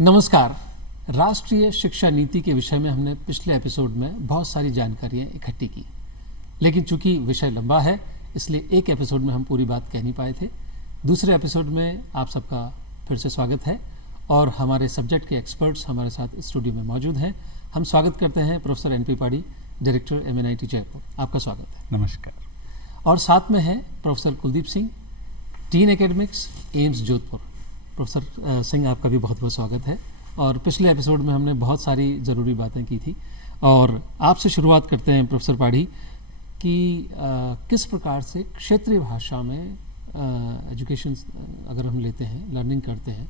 नमस्कार। राष्ट्रीय शिक्षा नीति के विषय में हमने पिछले एपिसोड में बहुत सारी जानकारियां इकट्ठी की, लेकिन चूंकि विषय लंबा है इसलिए एक एपिसोड में हम पूरी बात कह नहीं पाए थे। दूसरे एपिसोड में आप सबका फिर से स्वागत है और हमारे सब्जेक्ट के एक्सपर्ट्स हमारे साथ स्टूडियो में मौजूद हैं। हम स्वागत करते हैं प्रोफेसर एन पी पाड़ी, डायरेक्टर MNIT जयपुर। आपका स्वागत है। नमस्कार। और साथ में है professor Kuldeep Singh, tin academics, AIIMS Jodhpur. Professor Singh, आपका भी बहुत बहुत स्वागत है। और पिछले एपिसोड में हमने बहुत सारी ज़रूरी बातें की थी और आपसे शुरुआत करते हैं प्रोफेसर पाड़ी कि किस प्रकार से क्षेत्रीय भाषा में एजुकेशन अगर हम लेते हैं, लर्निंग करते हैं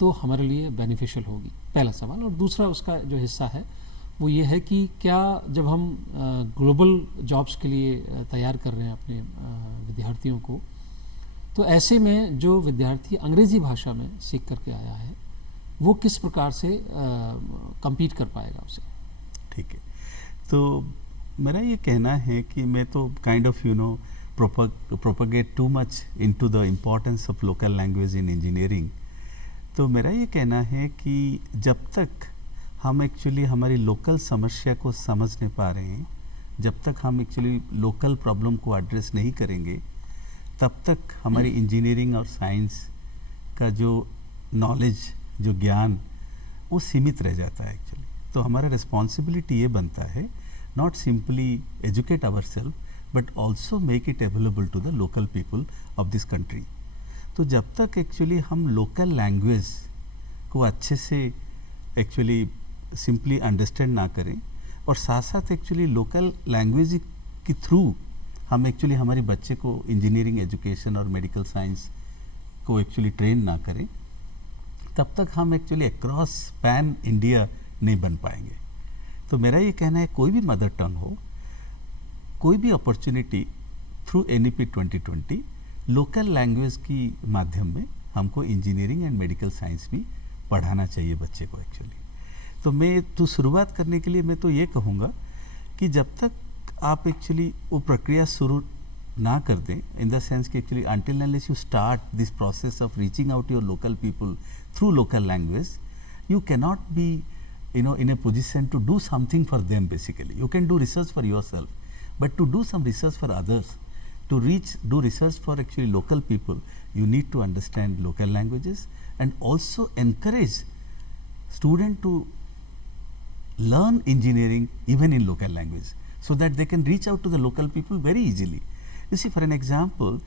तो हमारे लिए बेनिफिशियल होगी, पहला सवाल। और दूसरा उसका जो हिस्सा है वो ये है कि क्या जब हम ग्लोबल जॉब्स के लिए तैयार कर रहे हैं अपने विद्यार्थियों को, तो ऐसे में जो विद्यार्थी अंग्रेज़ी भाषा में सीख करके आया है वो किस प्रकार से compete कर पाएगा उसे? ठीक है, तो मेरा ये कहना है कि मैं तो kind of propagate too much into the importance of local language in engineering। तो मेरा ये कहना है कि जब तक हम एक्चुअली हमारी लोकल समस्या को समझ नहीं पा रहे हैं, जब तक हम एक्चुअली लोकल प्रॉब्लम को एड्रेस नहीं करेंगे, तब तक हमारी इंजीनियरिंग और साइंस का जो नॉलेज, जो ज्ञान, वो सीमित रह जाता है एक्चुअली। तो हमारा रिस्पॉन्सिबिलिटी ये बनता है not simply educate our self but also make it available to the local people of this country. तो जब तक एक्चुअली हम लोकल लैंग्वेज को अच्छे से एक्चुअली सिंपली अंडरस्टैंड ना करें और साथ साथ एक्चुअली लोकल लैंग्वेज के थ्रू हम एक्चुअली हमारे बच्चे को इंजीनियरिंग एजुकेशन और मेडिकल साइंस को एक्चुअली ट्रेन ना करें, तब तक हम एक्चुअली अक्रॉस पैन इंडिया नहीं बन पाएंगे। तो मेरा ये कहना है कोई भी मदर टंग हो, कोई भी opportunity through NEP 2020 local language की माध्यम में हमको इंजीनियरिंग एंड मेडिकल साइंस भी पढ़ाना चाहिए बच्चे को एक्चुअली। तो मैं तो शुरुआत करने के लिए मैं तो ये कहूँगा कि जब तक आप एक्चुअली वो प्रक्रिया शुरू ना कर दें, इन द सेंस कि actually until unless you start this process of reaching out to your local people through local language, you cannot be in a position to do something for them. Basically you can do research for yourself, but to do some research for others, to do research for actually local people, you need to understand local languages and also encourage student to learn engineering even in local language so that they can reach out to the local people very easily. You see, for an example,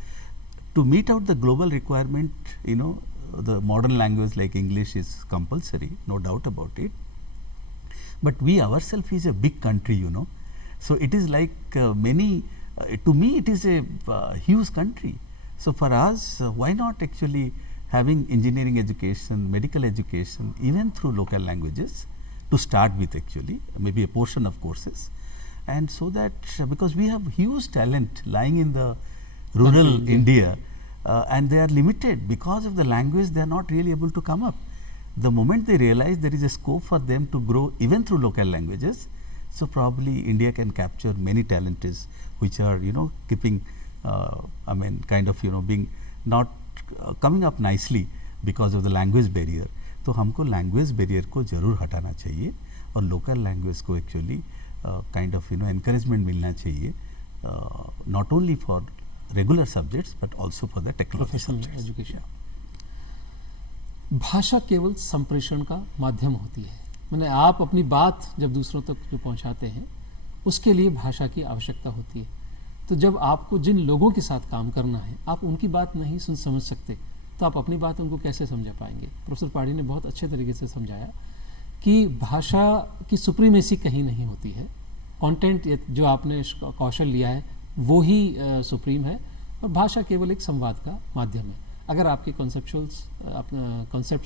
to meet out the global requirement, the modern language like English is compulsory, no doubt about it, but we ourselves is a big country, so it is like to me it is a huge country. So for us, why not actually having engineering education, medical education even through local languages to start with, actually maybe a portion of courses, and so that because we have huge talent lying in the rural India and they are limited because of the language, they are not really able to come up. The moment they realize there is a scope for them to grow even through local languages, so probably India can capture many talents which are keeping being not coming up nicely because of the language barrier. तो हमको language barrier को ज़रूर हटाना चाहिए और local language को actually kind of encouragement मिलना चाहिए, not only for regular subjects but also for the technology education. भाषा केवल संप्रेषण का माध्यम होती है, मैंने आप अपनी बात जब दूसरों तक जो पहुंचाते हैं उसके लिए भाषा की आवश्यकता होती है। तो जब आपको जिन लोगों के साथ काम करना है आप उनकी बात नहीं समझ सकते तो आप अपनी बात उनको कैसे समझा पाएंगे? प्रोफेसर पाड़ी ने बहुत अच्छे तरीके से समझाया कि भाषा की सुप्रीमेसी कहीं नहीं होती है, कंटेंट जो आपने कौशल लिया है वो ही सुप्रीम है और भाषा केवल एक संवाद का माध्यम है। अगर आपके कॉन्सेप्ट्स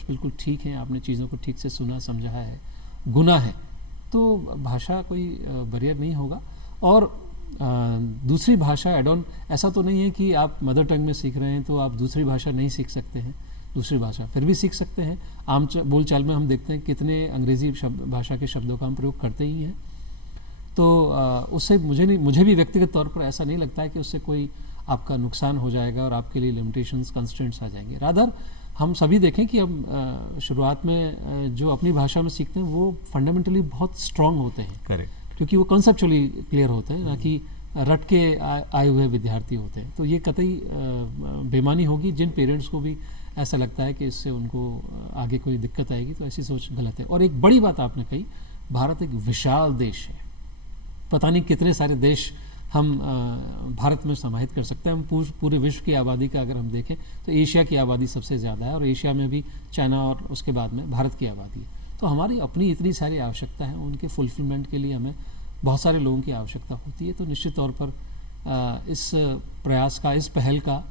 बिल्कुल ठीक हैं, आपने चीज़ों को ठीक से सुना समझा है, गुना है, तो भाषा कोई बैरियर नहीं होगा। और दूसरी भाषा एड ऑन, ऐसा तो नहीं है कि आप मदर टंग में सीख रहे हैं तो आप दूसरी भाषा नहीं सीख सकते हैं, दूसरी भाषा फिर भी सीख सकते हैं। आम बोलचाल में हम देखते हैं कितने अंग्रेज़ी भाषा के शब्दों का हम प्रयोग करते ही हैं। तो उससे मुझे भी व्यक्तिगत तौर पर ऐसा नहीं लगता है कि उससे कोई आपका नुकसान हो जाएगा और आपके लिए लिमिटेशंस, कंस्ट्रेंट्स आ जाएंगे। रादर हम सभी देखें कि अब शुरुआत में जो अपनी भाषा में सीखते हैं वो फंडामेंटली बहुत स्ट्रांग होते हैं, करेक्ट। क्योंकि वो कॉन्सेप्चुअली क्लियर होते हैं, ना कि रट के आए हुए विद्यार्थी होते हैं। तो ये कतई बेमानी होगी जिन पेरेंट्स को भी ऐसा लगता है कि इससे उनको आगे कोई दिक्कत आएगी, तो ऐसी सोच गलत है। और एक बड़ी बात आपने कही, भारत एक विशाल देश है, पता नहीं कितने सारे देश हम भारत में समाहित कर सकते हैं। हम पूरे विश्व की आबादी का अगर हम देखें तो एशिया की आबादी सबसे ज़्यादा है, और एशिया में भी चाइना और उसके बाद में भारत की आबादी है। तो हमारी अपनी इतनी सारी आवश्यकता है, उनके फुलफिलमेंट के लिए हमें बहुत सारे लोगों की आवश्यकता होती है। तो निश्चित तौर पर इस प्रयास का, इस पहल का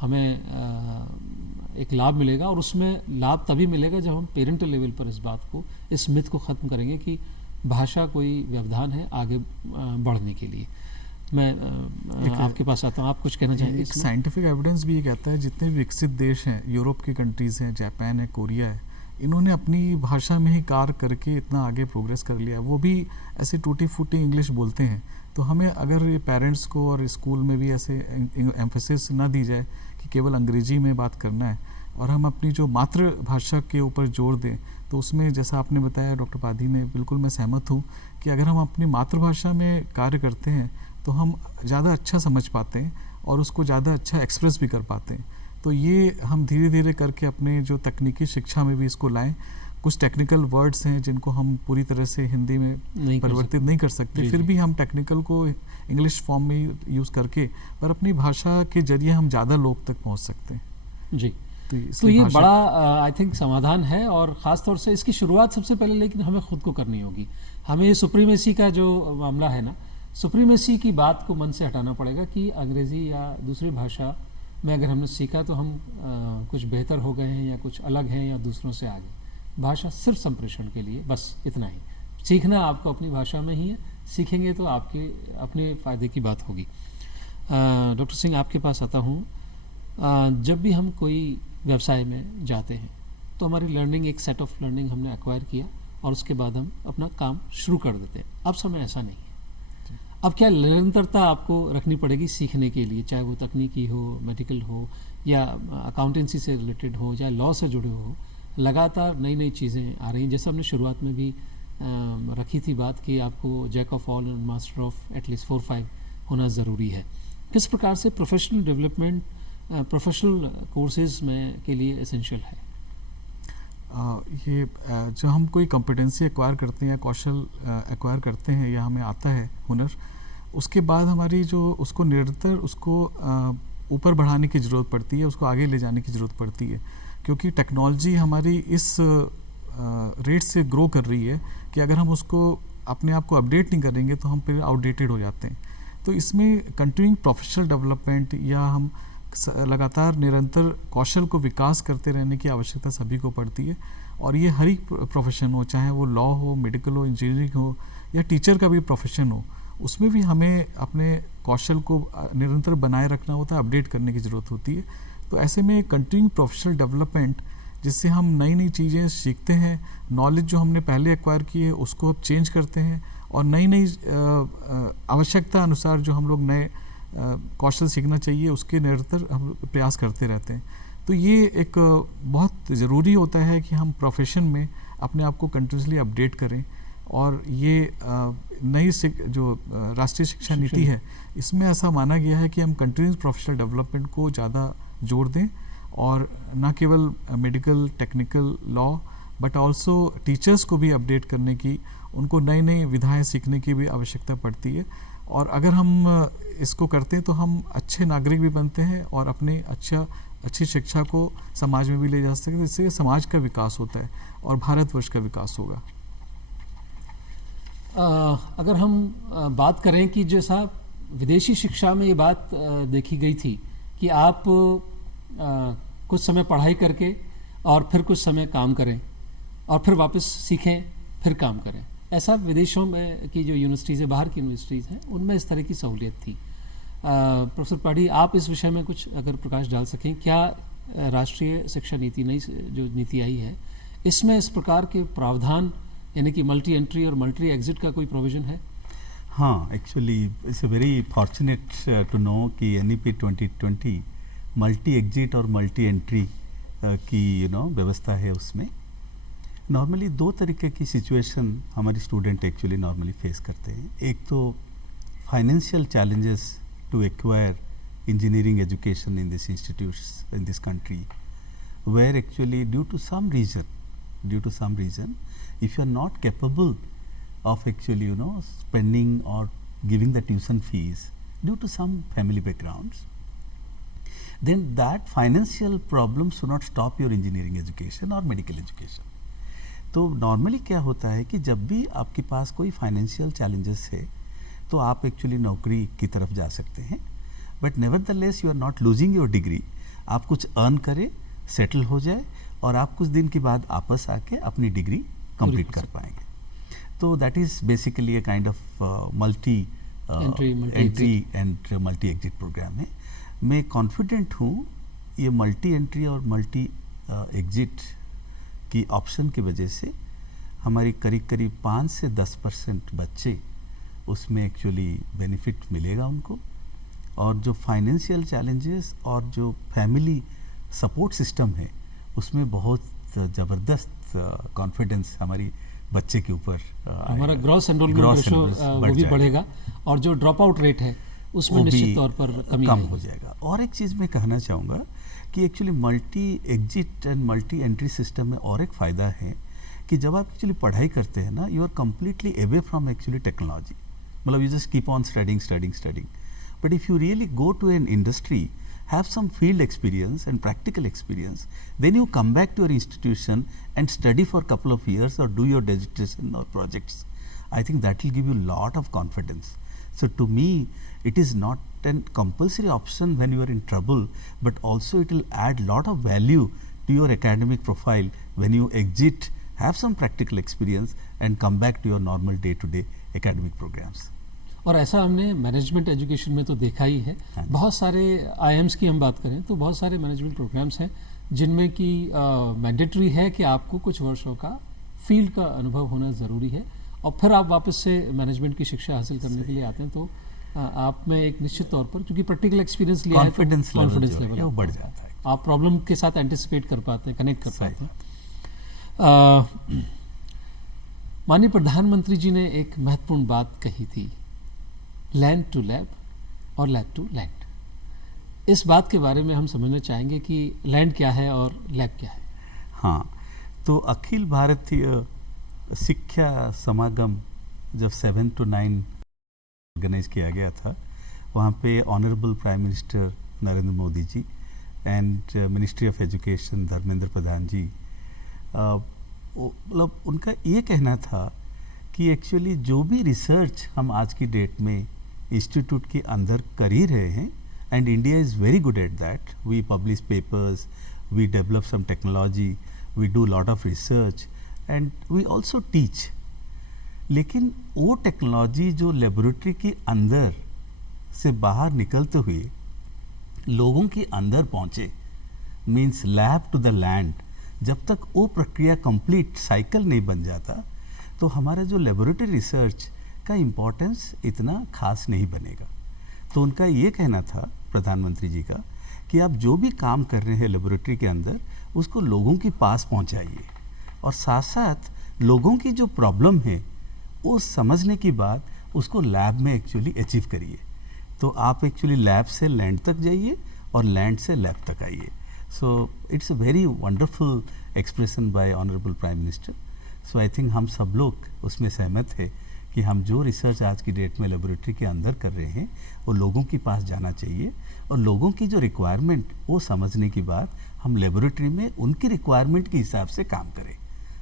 हमें एक लाभ मिलेगा, और उसमें लाभ तभी मिलेगा जब हम पेरेंटल लेवल पर इस बात को, इस मिथ को ख़त्म करेंगे कि भाषा कोई व्यवधान है आगे बढ़ने के लिए। मैं आपके पास आता हूँ, आप कुछ कहना चाहेंगे? एक साइंटिफिक एविडेंस भी ये कहता है जितने भी विकसित देश हैं, यूरोप की कंट्रीज़ हैं, जापान है, कोरिया है, इन्होंने अपनी भाषा में ही कार्य करके इतना आगे प्रोग्रेस कर लिया। वो भी ऐसे टूटी फूटी इंग्लिश बोलते हैं। तो हमें अगर ये पेरेंट्स को और स्कूल में भी ऐसे एम्फेसिस ना दी जाए कि केवल अंग्रेजी में बात करना है, और हम अपनी जो मातृभाषा के ऊपर जोर दें, तो उसमें जैसा आपने बताया डॉक्टर पाधी ने, बिल्कुल मैं सहमत हूँ कि अगर हम अपनी मातृभाषा में कार्य करते हैं तो हम ज़्यादा अच्छा समझ पाते हैं और उसको ज़्यादा अच्छा एक्सप्रेस भी कर पाते हैं। तो ये हम धीरे धीरे करके अपने जो तकनीकी शिक्षा में भी इसको लाएं। कुछ टेक्निकल वर्ड्स हैं जिनको हम पूरी तरह से हिंदी में परिवर्तित नहीं कर सकते, फिर भी हम टेक्निकल को इंग्लिश फॉर्म में यूज़ करके पर अपनी भाषा के जरिए हम ज़्यादा लोग तक पहुँच सकते हैं। जी, तो ये बड़ा आई थिंक समाधान है, और ख़ास तौर से इसकी शुरुआत सबसे पहले लेकिन हमें खुद को करनी होगी। हमें ये सुप्रीमेसी का जो मामला है ना, सुप्रीमेसी की बात को मन से हटाना पड़ेगा कि अंग्रेज़ी या दूसरी भाषा में अगर हमने सीखा तो हम कुछ बेहतर हो गए हैं या कुछ अलग हैं या दूसरों से आगे। भाषा सिर्फ संप्रेषण के लिए, बस इतना ही। सीखना आपको अपनी भाषा में ही है, सीखेंगे तो आपके अपने फ़ायदे की बात होगी। डॉक्टर सिंह, आपके पास आता हूँ। जब भी हम कोई व्यवसाय में जाते हैं तो हमारी लर्निंग, एक सेट ऑफ लर्निंग हमने एक्वायर किया और उसके बाद हम अपना काम शुरू कर देते हैं। अब समय ऐसा नहीं है। अब क्या निरंतरता आपको रखनी पड़ेगी सीखने के लिए, चाहे वो तकनीकी हो, मेडिकल हो, या अकाउंटेंसी से रिलेटेड हो, या लॉ से जुड़े हो। लगातार नई नई चीज़ें आ रही हैं। जैसे हमने शुरुआत में भी रखी थी बात कि आपको jack of all and master of at least 4-5 होना ज़रूरी है। किस प्रकार से प्रोफेशनल डेवलपमेंट प्रोफेशनल कोर्सेज में के लिए एसेंशियल है? ये जो हम कोई कॉम्पिटेंसी एक्वायर करते हैं या कौशल एक्वायर करते हैं या हमें आता है हुनर, उसके बाद हमारी जो उसको निरंतर उसको ऊपर बढ़ाने की ज़रूरत पड़ती है, उसको आगे ले जाने की ज़रूरत पड़ती है, क्योंकि टेक्नोलॉजी हमारी इस रेट से ग्रो कर रही है कि अगर हम उसको अपने आप को अपडेट नहीं करेंगे तो हम फिर आउटडेटेड हो जाते हैं। तो इसमें कंटिन्यूइंग प्रोफेशनल डेवलपमेंट या हम लगातार निरंतर कौशल को विकास करते रहने की आवश्यकता सभी को पड़ती है। और ये हर एक प्रोफेशन हो, चाहे वो लॉ हो, मेडिकल हो, इंजीनियरिंग हो, या टीचर का भी प्रोफेशन हो, उसमें भी हमें अपने कौशल को निरंतर बनाए रखना होता है, अपडेट करने की ज़रूरत होती है। तो ऐसे में कंटिन्यू प्रोफेशनल डेवलपमेंट, जिससे हम नई नई चीज़ें सीखते हैं, नॉलेज जो हमने पहले एक्वायर की है उसको अब चेंज करते हैं, और नई नई आवश्यकता अनुसार जो हम लोग नए कौशल सीखना चाहिए उसके निरंतर हम प्रयास करते रहते हैं। तो ये एक बहुत ज़रूरी होता है कि हम प्रोफेशन में अपने आप को कंटिन्यूसली अपडेट करें। और ये नई जो राष्ट्रीय शिक्षा नीति है, इसमें ऐसा माना गया है कि हम कंटिन्यूस प्रोफेशनल डेवलपमेंट को ज़्यादा जोर दें, और न केवल medical, technical, law, but also teachers को भी अपडेट करने की, उनको नई नई विधाएं सीखने की भी आवश्यकता पड़ती है। और अगर हम इसको करते हैं तो हम अच्छे नागरिक भी बनते हैं और अपने अच्छी शिक्षा को समाज में भी ले जा सकते हैं, जिससे समाज का विकास होता है और भारतवर्ष का विकास होगा। अगर हम बात करें कि जैसा विदेशी शिक्षा में ये बात देखी गई थी कि आप कुछ समय पढ़ाई करके और फिर कुछ समय काम करें और फिर वापस सीखें, फिर काम करें, ऐसा विदेशों में की जो यूनिवर्सिटीज़ है, बाहर की यूनिवर्सिटीज़ हैं, उनमें इस तरह की सहूलियत थी। प्रोफेसर पाढ़ी, आप इस विषय में कुछ अगर प्रकाश डाल सकें, क्या राष्ट्रीय शिक्षा नीति नई जो नीति आई है इसमें इस प्रकार के प्रावधान, यानी कि मल्टी एंट्री और मल्टी एग्जिट का कोई प्रोविज़न है? हाँ, actually it's a very fortunate to know कि NEP 2020 मल्टी एग्जिट और मल्टी एंट्री की व्यवस्था है उसमें नॉर्मली 2 तरीके की सिचुएशन हमारी स्टूडेंट एक्चुअली नॉर्मली फेस करते हैं। एक तो financial challenges to acquire engineering education in this institutes in this country, where actually due to some reason if you are not capable of actually spending or giving the tuition fees due to some family backgrounds, then that financial problem should not stop your engineering education or medical education. तो normally क्या होता है कि जब भी आपके पास कोई financial challenges है तो आप एक्चुअली नौकरी की तरफ जा सकते हैं, but nevertheless you are not losing your degree. आप कुछ अर्न करें, सेटल हो जाए और आप कुछ दिन के बाद वापस आके अपनी डिग्री कंप्लीट कर पाएंगे। तो that is basically a kind of multi entry and multi exit program है। मैं कॉन्फिडेंट हूँ ये मल्टी एंट्री और मल्टी एग्जिट की ऑप्शन की वजह से हमारी करीब 5 से 10% बच्चे उसमें एक्चुअली बेनिफिट मिलेगा उनको, और जो फाइनेंशियल चैलेंजेस और जो फैमिली सपोर्ट सिस्टम है उसमें बहुत ज़बरदस्त कॉन्फिडेंस हमारी बच्चे के ऊपर हमारा ग्रॉस एनरोलमेंट रेशो वो भी बढ़ेगा और जो ड्रॉप आउट रेट है उसमें निश्चित तौर पर कम हो जाएगा। और एक चीज़ मैं कहना चाहूँगा कि actually multi exit and multi entry system में और एक फ़ायदा है कि जब आप एक्चुअली पढ़ाई करते हैं ना, you are completely away from actually technology, मतलब you just keep on studying. But if you really go to an industry, have some field experience and practical experience, then you come back to your institution and study for a couple of years or do your dissertation or projects. I think that will give you a lot of confidence. So to me, it is not a compulsory option when you are in trouble, but also it will add lot of value to your academic profile when you exit, have some practical experience and come back to your normal day-to-day academic programs. और ऐसा हमने management education में तो देखा ही है। बहुत सारे IIMs की हम बात करें तो बहुत सारे मैनेजमेंट प्रोग्राम्स हैं जिनमें कि मैंडेटरी है कि आपको कुछ वर्षों का फील्ड का अनुभव होना ज़रूरी है और फिर आप वापस से मैनेजमेंट की शिक्षा हासिल करने के लिए आते हैं तो आप में एक निश्चित तौर पर, क्योंकि प्रैक्टिकल एक्सपीरियंस लिया है, कॉन्फिडेंस लेवल बढ़ जाता है, आप प्रॉब्लम के साथ एंटिसिपेट कर पाते हैं, कनेक्ट कर पाते हैं। माननीय प्रधानमंत्री जी ने एक महत्वपूर्ण बात कही थी, लैंड टू लैब और लैब टू लैंड। इस बात के बारे में हम समझना चाहेंगे कि लैंड क्या है और लैब क्या है। हाँ, तो अखिल भारतीय शिक्षा समागम जब 7 to 9 ऑर्गेनाइज किया गया था, वहाँ पे honourable prime minister Narendra Modi ji and ministry of education Dharmendra Pradhan ji, मतलब उनका ये कहना था कि एक्चुअली जो भी रिसर्च हम आज की डेट में इंस्टीट्यूट के अंदर कर ही रहे हैं, and India is very good at that, we publish papers, we develop some technology, we do lot of research and we also teach, लेकिन वो टेक्नोलॉजी जो लेबोरेटरी के अंदर से बाहर निकलते हुए लोगों के अंदर पहुँचे, means lab to the land, जब तक वो प्रक्रिया कंप्लीट साइकिल नहीं बन जाता तो हमारा जो लेबोरेटरी रिसर्च का इम्पोर्टेंस इतना खास नहीं बनेगा। तो उनका ये कहना था प्रधानमंत्री जी का कि आप जो भी काम कर रहे हैं लेबोरेटरी के अंदर उसको लोगों के पास पहुंचाइए और साथ साथ लोगों की जो प्रॉब्लम है वो समझने के बाद उसको लैब में एक्चुअली अचीव करिए। तो आप एक्चुअली लैब से लैंड तक जाइए और लैंड से लैब तक आइए। So it's a very wonderful expression by honourable prime minister. So I think हम सब लोग उसमें सहमत है कि हम जो रिसर्च आज की डेट में लेबोरेटरी के अंदर कर रहे हैं वो लोगों के पास जाना चाहिए और लोगों की जो रिक्वायरमेंट वो समझने के बाद हम लेबोरेटरी में उनकी रिक्वायरमेंट के हिसाब से काम करें।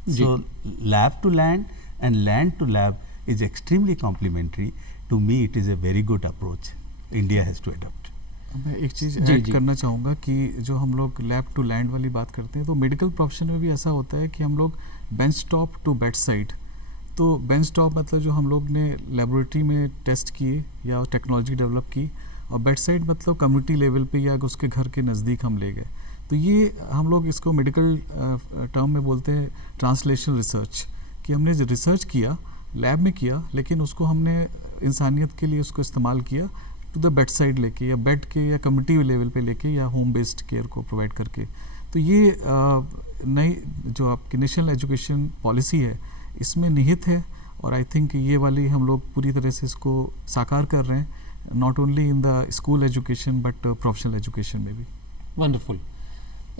So lab to land and land to lab is extremely complementary. To me it is a very good approach India has to adopt. मैं एक चीज़ ऐड करना चाहूँगा कि जो हम लोग लैब टू लैंड वाली बात करते हैं तो मेडिकल प्रोफेशन में भी ऐसा होता है कि हम लोग bench top to bedside, तो बेंच टॉप मतलब जो हम लोग ने लेबोरेटरी में टेस्ट किए या टेक्नोलॉजी डेवलप की, और बेड साइड मतलब कम्युनिटी लेवल पे या उसके घर के नज़दीक हम ले गए। तो ये हम लोग इसको मेडिकल टर्म में बोलते हैं ट्रांसलेशनल रिसर्च, कि हमने रिसर्च किया लैब में किया लेकिन उसको हमने इंसानियत के लिए उसको इस्तेमाल किया टू द बेड साइड लेके या बेड के या कम्युनिटी लेवल पे लेके या होम बेस्ड केयर को प्रोवाइड करके। तो ये नई जो आपकी नेशनल एजुकेशन पॉलिसी है इसमें निहित है, और आई थिंक ये वाली हम लोग पूरी तरह से इसको साकार कर रहे हैं, not only in the school education but professional education में भी। वंडरफुल।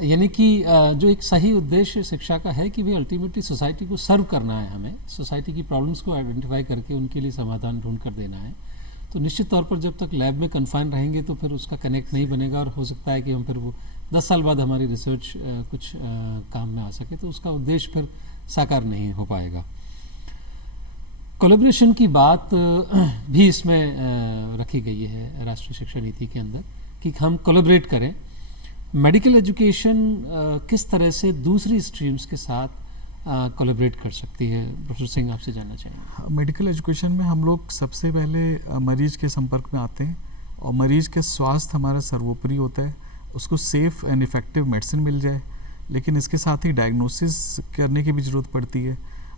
यानी कि जो एक सही उद्देश्य शिक्षा का है कि वे अल्टीमेटली सोसाइटी को सर्व करना है, हमें सोसाइटी की प्रॉब्लम्स को आइडेंटिफाई करके उनके लिए समाधान ढूंढ कर देना है। तो निश्चित तौर पर जब तक लैब में कन्फाइन रहेंगे तो फिर उसका कनेक्ट नहीं बनेगा, और हो सकता है कि हम फिर वो 10 साल बाद हमारी रिसर्च कुछ काम में आ सके, तो उसका उद्देश्य फिर साकार नहीं हो पाएगा। कोलैबोरेशन की बात भी इसमें रखी गई है राष्ट्रीय शिक्षा नीति के अंदर कि हम कोलैबोरेट करें। मेडिकल एजुकेशन किस तरह से दूसरी स्ट्रीम्स के साथ कोलैबोरेट कर सकती है, प्रोफेसर सिंह आपसे जानना चाहेंगे। मेडिकल एजुकेशन में हम लोग सबसे पहले मरीज के संपर्क में आते हैं, और मरीज के स्वास्थ्य हमारा सर्वोपरि होता है, उसको सेफ़ एंड इफ़ेक्टिव मेडिसिन मिल जाए, लेकिन इसके साथ ही डायग्नोसिस करने की भी ज़रूरत पड़ती है,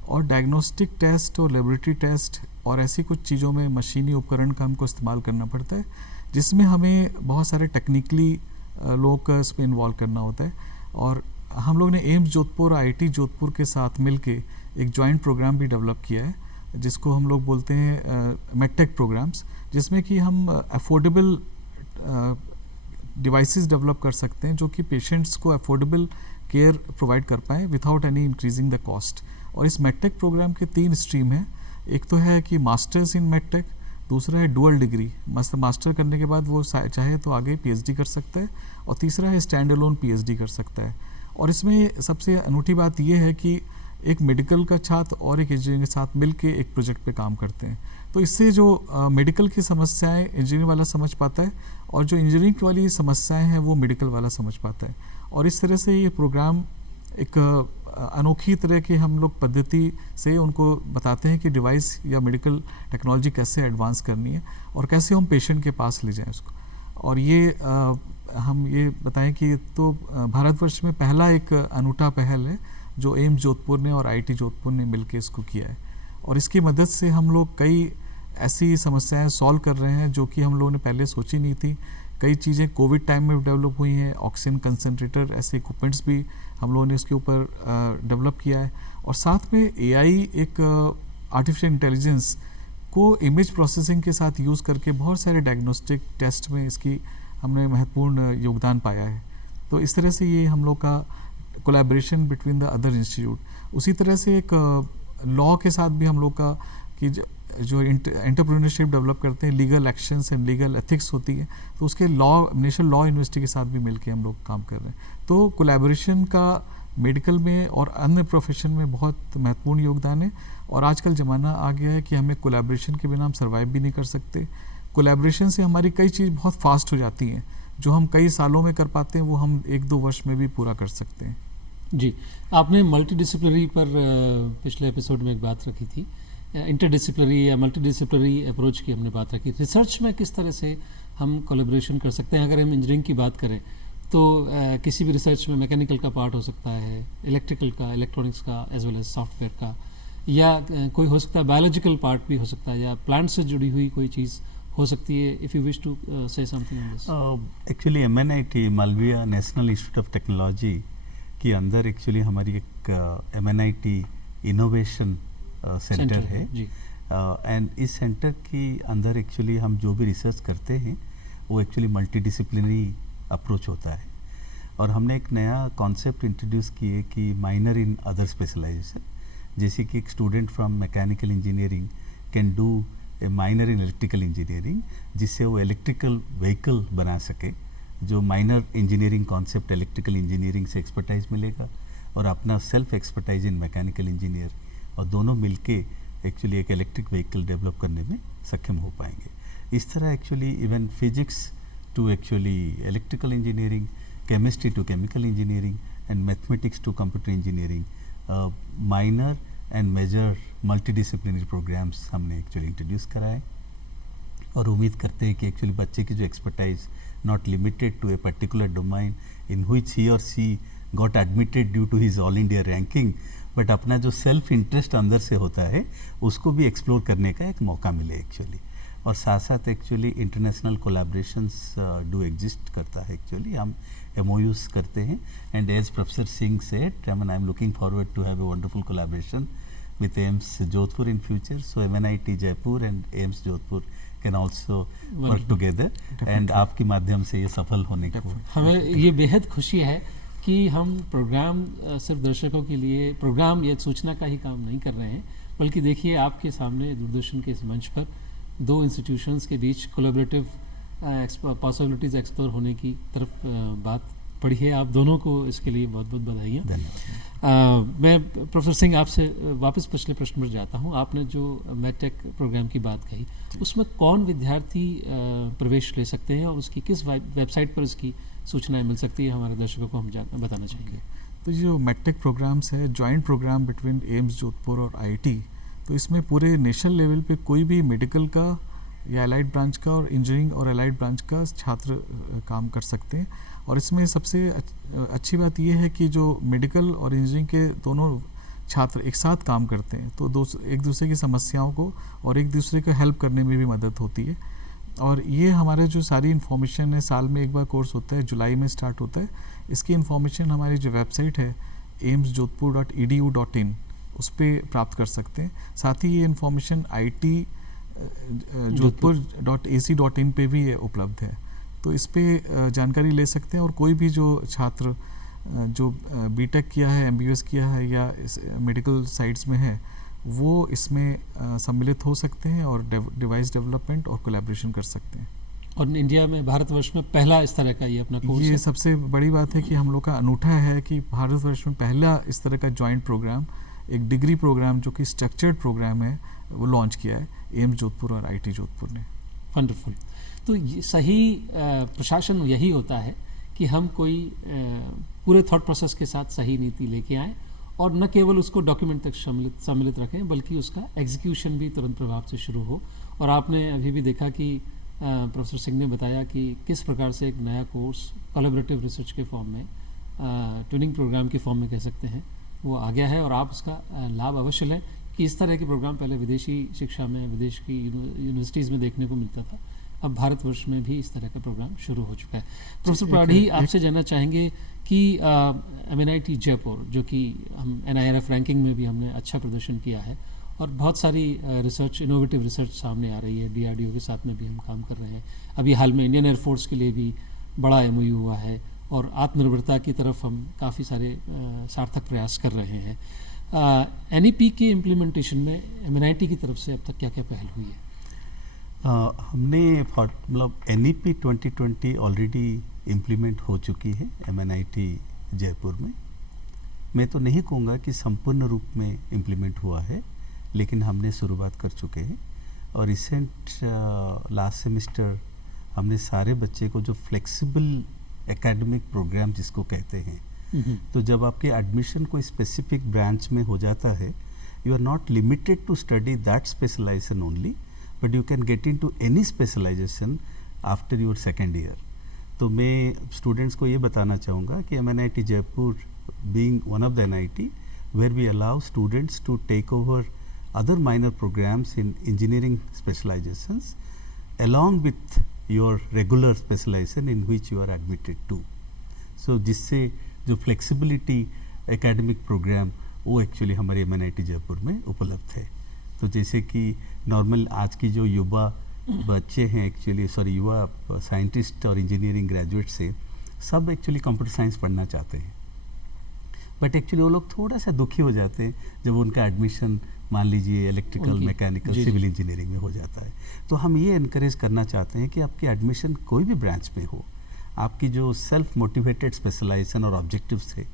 और डायग्नोस्टिक टेस्ट और लेबोरेटरी टेस्ट और ऐसी कुछ चीज़ों में मशीनी उपकरण का हमको इस्तेमाल करना पड़ता है, जिसमें हमें बहुत सारे टेक्निकली लोगों का इसमें इन्वॉल्व करना होता है। और हम लोग ने एम्स जोधपुर और IIT जोधपुर के साथ मिलके एक जॉइंट प्रोग्राम भी डेवलप किया है, जिसको हम लोग बोलते हैं मेडटेक प्रोग्राम्स, जिसमें कि हम अफोर्डेबल डिवाइसेस डेवलप कर सकते हैं जो कि पेशेंट्स को अफोर्डेबल केयर प्रोवाइड कर पाएँ without any increasing the cost. और इस मेडटेक प्रोग्राम के 3 स्ट्रीम हैं। एक तो है कि मास्टर्स इन मेडटेक, दूसरा है डुअल डिग्री, मास्टर करने के बाद वो चाहे तो आगे PhD कर सकता है, और तीसरा है स्टैंड अलोन PhD कर सकता है। और इसमें सबसे अनूठी बात यह है कि एक मेडिकल का छात्र और एक इंजीनियरिंग के साथ मिलके एक प्रोजेक्ट पे काम करते हैं, तो इससे जो मेडिकल की समस्याएं इंजीनियरिंग वाला समझ पाता है, और जो इंजीनियरिंग वाली समस्याएं हैं वो मेडिकल वाला समझ पाता है। और इस तरह से ये प्रोग्राम एक अनोखी तरह की हम लोग पद्धति से उनको बताते हैं कि डिवाइस या मेडिकल टेक्नोलॉजी कैसे एडवांस करनी है और कैसे हम पेशेंट के पास ले जाएं उसको। और ये हम ये बताएं कि तो भारतवर्ष में पहला एक अनूठा पहल है जो एम्स जोधपुर ने और IIT जोधपुर ने मिलकर इसको किया है, और इसकी मदद से हम लोग कई ऐसी समस्याएं सॉल्व कर रहे हैं जो कि हम लोगों ने पहले सोची नहीं थी। कई चीज़ें कोविड टाइम में डेवलप हुई हैं, ऑक्सीजन कंसनट्रेटर, ऐसे इक्विपमेंट्स भी हम लोगों ने इसके ऊपर डेवलप किया है। और साथ में AI एक आर्टिफिशियल इंटेलिजेंस को इमेज प्रोसेसिंग के साथ यूज़ करके बहुत सारे डायग्नोस्टिक टेस्ट में इसकी हमने महत्वपूर्ण योगदान पाया है। तो इस तरह से ये हम लोग का collaboration between the other institute. उसी तरह से एक लॉ के साथ भी हम लोग का कि जो एंटरप्रेन्योरशिप डेवलप करते हैं, legal actions and legal ethics होती है, तो उसके नेशनल लॉ यूनिवर्सिटी के साथ भी मिलके हम लोग काम कर रहे हैं। तो कोलैबोरेशन का मेडिकल में और अन्य प्रोफेशन में बहुत महत्वपूर्ण योगदान है। और आजकल ज़माना आ गया है कि हमें कोलैबोरेशन के बिना हम सर्वाइव भी नहीं कर सकते। कोलैबोरेशन से हमारी कई चीज़ बहुत फास्ट हो जाती हैं, जो हम कई सालों में कर पाते हैं वो हम 1-2 वर्ष में भी पूरा कर सकते हैं। जी, आपने मल्टीडिसिप्लिनरी पर पिछले एपिसोड में एक बात रखी थी, इंटरडिसिप्लिनरी या मल्टीडिसिप्लिनरी अप्रोच की हमने बात रखी। रिसर्च में किस तरह से हम कोलैबोरेशन कर सकते हैं? अगर हम इंजीनियरिंग की बात करें तो किसी भी रिसर्च में मैकेनिकल का पार्ट हो सकता है, इलेक्ट्रिकल का, इलेक्ट्रॉनिक्स का, एज वेल एज सॉफ्टवेयर का, या कोई हो सकता है बायोलॉजिकल पार्ट भी हो सकता है, या प्लांट से जुड़ी हुई कोई चीज़ हो सकती है। If you wish to say something on this. Actually MNIT Malaviya national institute of technology के अंदर एक्चुअली हमारी एक MNIT इनोवेशन सेंटर है, एंड इस सेंटर के अंदर एक्चुअली हम जो भी रिसर्च करते हैं वो एक्चुअली मल्टीडिसिप्लिनरी अप्रोच होता है। और हमने एक नया कॉन्सेप्ट इंट्रोड्यूस किए कि माइनर इन अदर स्पेशलाइजेशन, जैसे कि एक student from mechanical engineering can do a minor in electrical engineering, जिससे वो इलेक्ट्रिकल व्हीकल बना सके। जो minor engineering concept electrical engineering से एक्सपर्टाइज मिलेगा और अपना self expertise in mechanical engineer, और दोनों मिलके एक्चुअली एक इलेक्ट्रिक व्हीकल डेवलप करने में सक्षम हो पाएंगे। इस तरह actually even physics to actually electrical engineering, chemistry to chemical engineering and mathematics to computer engineering, minor and major multidisciplinary programmes हमने एक्चुअली इंट्रोड्यूस कराए। और उम्मीद करते हैं कि एक्चुअली बच्चे की जो expertise not limited to a particular domain in which he or she got admitted due to his all India ranking, but अपना जो सेल्फ इंटरेस्ट अंदर से होता है उसको भी एक्सप्लोर करने का एक मौका मिले एक्चुअली। और साथ साथ actually international collaborations do exist करता है एक्चुअली, हम MOUs करते हैं and as professor Singh said, I am looking forward to have a wonderful collaboration with AIIMS Jodhpur in future. So MNIT Jaipur and AIIMS Jodhpur can also work together and आपके माध्यम से ये सफल होने को हमें ये बेहद खुशी है कि हम प्रोग्राम सिर्फ दर्शकों के लिए प्रोग्राम या सूचना का ही काम नहीं कर रहे हैं, बल्कि देखिए आपके सामने दूरदर्शन के इस मंच पर दो इंस्टीट्यूशंस के बीच कोलैबोरेटिव पॉसिबिलिटीज़ एक्सप्लोर होने की तरफ बात पड़ी है। आप दोनों को इसके लिए बहुत बहुत बधाइयाँ। धन्यवाद। मैं प्रोफेसर सिंह आपसे वापस पिछले प्रश्न पर जाता हूँ। आपने जो मैटेक प्रोग्राम की बात कही, उसमें कौन विद्यार्थी प्रवेश ले सकते हैं और उसकी किस वेबसाइट पर उसकी सूचनाएं मिल सकती है, हमारे दर्शकों को हम बताना चाहेंगे। तो जो मैटेक प्रोग्राम्स है, joint programme between AIIMS Jodhpur और IIT, तो इसमें पूरे नेशनल लेवल पे कोई भी मेडिकल का या एलाइड ब्रांच का और इंजीनियरिंग और एलाइड ब्रांच का छात्र काम कर सकते हैं। और इसमें सबसे अच्छी बात यह है कि जो मेडिकल और इंजीनियरिंग के दोनों छात्र एक साथ काम करते हैं तो एक दूसरे की समस्याओं को और एक दूसरे को हेल्प करने में भी मदद होती है। और ये हमारे जो सारी इन्फॉर्मेशन है, साल में एक बार कोर्स होता है, जुलाई में स्टार्ट होता है, इसकी इन्फॉर्मेशन हमारी जो वेबसाइट है aimsjodhpur.edu.in उस पर प्राप्त कर सकते हैं। साथ ही ये इन्फॉर्मेशन IIT jodhpur.ac.in पे भी उपलब्ध है, तो इस पे जानकारी ले सकते हैं। और कोई भी जो छात्र जो बीटेक किया है, MBBS किया है या मेडिकल साइट्स में है, वो इसमें सम्मिलित हो सकते हैं और डिवाइस डेवलपमेंट और कोलैबोरेशन कर सकते हैं। और इंडिया में, भारतवर्ष में पहला इस तरह का ये अपना कोर्स ये है। सबसे बड़ी बात है कि हम लोग का अनूठा है कि भारतवर्ष में पहला इस तरह का जॉइंट प्रोग्राम, एक डिग्री प्रोग्राम जो कि स्ट्रक्चर्ड प्रोग्राम है, वो लॉन्च किया है एम्स जोधपुर और IIT जोधपुर ने। वंडरफुल। तो सही प्रशासन यही होता है कि हम कोई पूरे थॉट प्रोसेस के साथ सही नीति लेके आएँ और न केवल उसको डॉक्यूमेंट तक सम्मिलित रखें, बल्कि उसका एग्जीक्यूशन भी तुरंत प्रभाव से शुरू हो। और आपने अभी भी देखा कि प्रोफेसर सिंह ने बताया कि किस प्रकार से एक नया कोर्स कोलैबोरेटिव रिसर्च के फॉर्म में, ट्यूनिंग प्रोग्राम के फॉर्म में कह सकते हैं, वो आ गया है। और आप उसका लाभ अवश्य लें कि इस तरह के प्रोग्राम पहले विदेशी शिक्षा में, विदेश की यूनिवर्सिटीज़ में देखने को मिलता था, अब भारतवर्ष में भी इस तरह का प्रोग्राम शुरू हो चुका है। प्रोफेसर प्राढ़ी, आपसे जानना चाहेंगे कि MNIT जयपुर, जो कि हम NIRF रैंकिंग में भी हमने अच्छा प्रदर्शन किया है और बहुत सारी रिसर्च, इनोवेटिव रिसर्च सामने आ रही है, DRDO के साथ में भी हम काम कर रहे हैं। अभी हाल में इंडियन एयरफोर्स के लिए भी बड़ा MOU हुआ है और आत्मनिर्भरता की तरफ हम काफ़ी सारे सार्थक प्रयास कर रहे हैं। NEP के इम्प्लीमेंटेशन में MNIT की तरफ से अब तक क्या क्या पहल हुई है? हमने मतलब NEP 2020 ऑलरेडी इम्प्लीमेंट हो चुकी है MNIT जयपुर में। मैं तो नहीं कहूँगा कि संपूर्ण रूप में इम्प्लीमेंट हुआ है, लेकिन हमने शुरुआत कर चुके हैं। और रिसेंट लास्ट सेमेस्टर हमने सारे बच्चे को जो फ्लेक्सिबल एकेडमिक प्रोग्राम जिसको कहते हैं, तो जब आपके एडमिशन कोई स्पेसिफिक ब्रांच में हो जाता है, you are not limited to study that specialisation only, but you can get into any specialisation after your second year. तो मैं स्टूडेंट्स को ये बताना चाहूँगा कि MNIT Jaipur being one of the NIT where we allow students to take over other minor programs in engineering specializations along with your regular specialization in which you are admitted to. So जिससे जो flexibility academic program वो actually हमारे MNIT Jaipur में उपलब्ध है। तो जैसे कि नॉर्मल आज की जो युवा बच्चे हैं एक्चुअली, युवा साइंटिस्ट और इंजीनियरिंग ग्रेजुएट से सब एक्चुअली कंप्यूटर साइंस पढ़ना चाहते हैं, बट एक्चुअली वो लोग थोड़ा सा दुखी हो जाते हैं जब उनका एडमिशन मान लीजिए इलेक्ट्रिकल, मैकेनिकल, सिविल इंजीनियरिंग में हो जाता है। तो हम ये इनकरेज करना चाहते हैं कि आपकी एडमिशन कोई भी ब्रांच में हो, आपकी जो सेल्फ मोटिवेटेड स्पेशलाइजेशन और ऑब्जेक्टिव्स है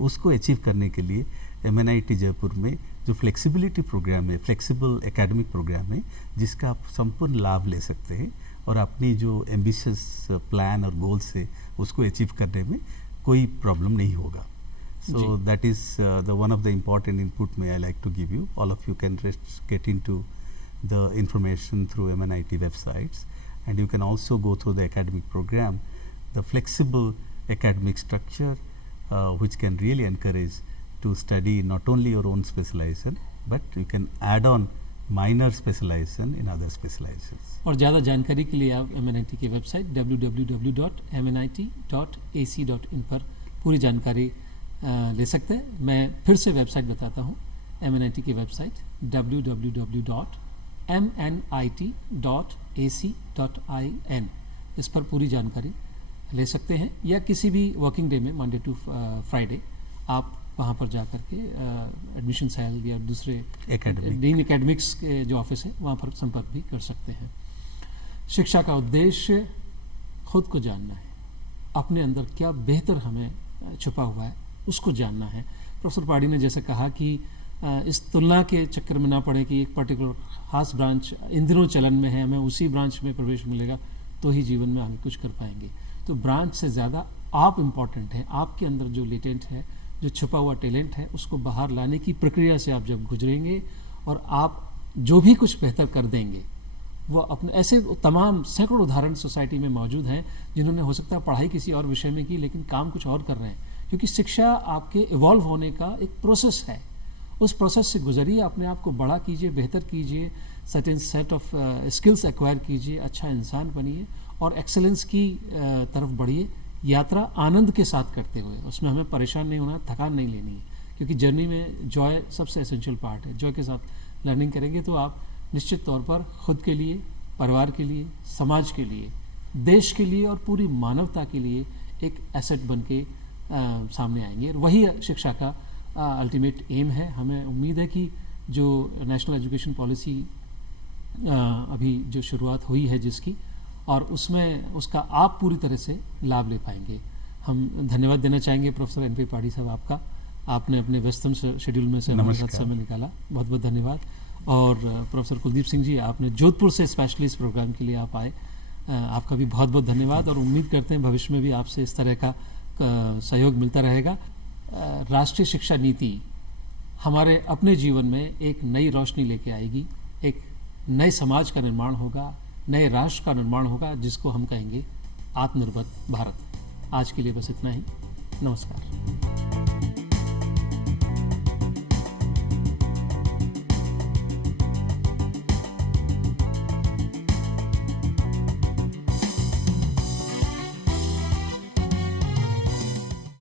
उसको अचीव करने के लिए MNIT जयपुर में जो फ्लेक्सिबिलिटी प्रोग्राम है, फ्लेक्सिबल एकेडमिक प्रोग्राम है, जिसका आप संपूर्ण लाभ ले सकते हैं और अपनी जो एम्बिशियस प्लान और गोल्स है उसको अचीव करने में कोई प्रॉब्लम नहीं होगा। So that is the one of the important input may I like to give you. All of you can get into the information through MNIT websites, and you can also go through the academic program, the flexible academic structure which can really encourage to study not only your own specialization, but you can add on minor specialization in other specializations. और ज़्यादा जानकारी के लिए आप MNIT की website www.mnit.ac.in पर पूरी जानकारी ले सकते हैं। मैं फिर से वेबसाइट बताता हूँ, MNIT की वेबसाइट www.mnit.ac.in, इस पर पूरी जानकारी ले सकते हैं, या किसी भी वर्किंग डे में मंडे टू फ्राइडे आप वहाँ पर जा कर के एडमिशन सेल या दूसरे डीन एकेडमिक्स के जो ऑफिस है वहाँ पर संपर्क भी कर सकते हैं। शिक्षा का उद्देश्य खुद को जानना है, अपने अंदर क्या बेहतर हमें छुपा हुआ है उसको जानना है। प्रोफेसर पाड़ी ने जैसे कहा कि इस तुलना के चक्कर में ना पड़े कि एक पर्टिकुलर खास ब्रांच इन दिनों चलन में है, हमें उसी ब्रांच में प्रवेश मिलेगा तो ही जीवन में आगे कुछ कर पाएंगे। तो ब्रांच से ज़्यादा आप इम्पॉर्टेंट हैं, आपके अंदर जो लेटेंट है, जो छुपा हुआ टैलेंट है, उसको बाहर लाने की प्रक्रिया से आप जब गुजरेंगे और आप जो भी कुछ बेहतर कर देंगे, वो अपने ऐसे तमाम सैकड़ों उदाहरण सोसाइटी में मौजूद हैं जिन्होंने हो सकता है पढ़ाई किसी और विषय में की लेकिन काम कुछ और कर रहे हैं, क्योंकि शिक्षा आपके इवॉल्व होने का एक प्रोसेस है। उस प्रोसेस से गुजरिए, अपने आप को बड़ा कीजिए, बेहतर कीजिए, certain set of skills acquire कीजिए, अच्छा इंसान बनिए और एक्सेलेंस की तरफ बढ़िए, यात्रा आनंद के साथ करते हुए। उसमें हमें परेशान नहीं होना, थकान नहीं लेनी है, क्योंकि जर्नी में जॉय सबसे एसेंशियल पार्ट है। जॉय के साथ लर्निंग करेंगे तो आप निश्चित तौर पर खुद के लिए, परिवार के लिए, समाज के लिए, देश के लिए और पूरी मानवता के लिए एक एसेट बन के सामने आएंगे। और वही शिक्षा का अल्टीमेट एम है। हमें उम्मीद है कि जो नेशनल एजुकेशन पॉलिसी अभी जो शुरुआत हुई है जिसकी, और उसमें उसका आप पूरी तरह से लाभ ले पाएंगे। हम धन्यवाद देना चाहेंगे प्रोफेसर एन पी पाड़ी साहब आपका, आपने अपने व्यस्तम शेड्यूल में से हमारे साथ समय निकाला, बहुत बहुत धन्यवाद। और प्रोफेसर कुलदीप सिंह जी, आपने जोधपुर से स्पेशली इस प्रोग्राम के लिए आप आए, आपका भी बहुत बहुत धन्यवाद। और उम्मीद करते हैं भविष्य में भी आपसे इस तरह का सहयोग मिलता रहेगा। राष्ट्रीय शिक्षा नीति हमारे अपने जीवन में एक नई रोशनी लेके आएगी, एक नए समाज का निर्माण होगा, नए राष्ट्र का निर्माण होगा, जिसको हम कहेंगे आत्मनिर्भर भारत। आज के लिए बस इतना ही, नमस्कार।